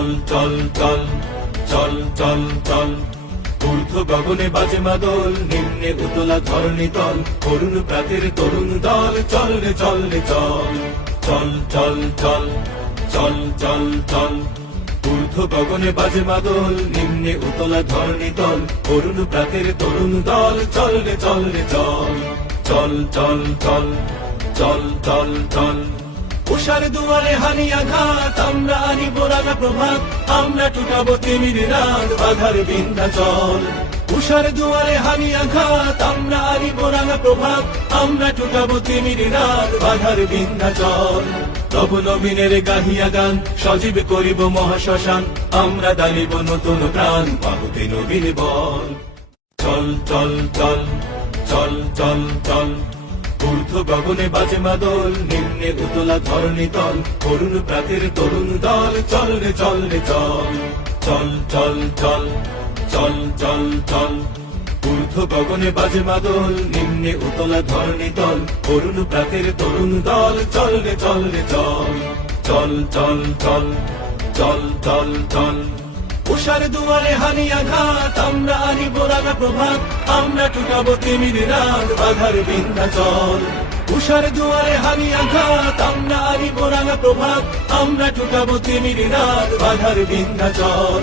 চল চল চল চল চল চল ঊর্ধ্ব গগনে বাজে মাদল, নিম্নে উতলা ধরণী তল, করুণ প্রাতের তরুণ দল, চল রে চল রে চল। চল চল চল চল চল চল ঊর্ধ্ব গগনে বাজে মাদল, নিম্নে উতলা ধরণী তল, করুণ প্রাতের তরুণ দল, চল রে চল রে চল। চল চল চল চল চল চল উষার দুয়ারে হানি আঘাত, আমরা আনিব রাঙা প্রভাত, আমরা টুটাবো তিমির রাত, বাধার বিন্ধ্যাচল। উষার দুয়ারে হানি আঘাত, আমরা আনিব রাঙা প্রভাত, আমরা টুটাবো তিমির রাত, বাধার বিন্ধ্যাচল। তব নবীনের গাহিয়া গান, সজীব করিব মহাশ্মশান, আমরা দাঁড়িব নতুন প্রাণ, বাহুতে নবীর বল। চল চল চল চল চল চল ঊর্ধ্ব গগনে বাজে মাদল, নিম্নে উতলা ধরণী তল, করুণ প্রাতের তরুণ দল, চল রে চল রে চল। চল চল চল চল চল চল ঊর্ধ্ব গগনে বাজে মাদল, নিম্নে উতলা ধরণী তল, করুণ প্রাতের তরুণ দল, চল রে চল রে চল। চল চল চল চল চল চল উষার দুয়ারে হানি আঘাত, আমরা আনিব রাঙা প্রভাত, আমরা টুটাবো তিমির রাত, বাধার বিন্ধ্যাচল। উষার দুয়ারে হানি আঘাত, আমরা আনিব রাঙা প্রভাত, আমরা টুটাবো তিমির রাত, বাধার বিন্ধ্যাচল।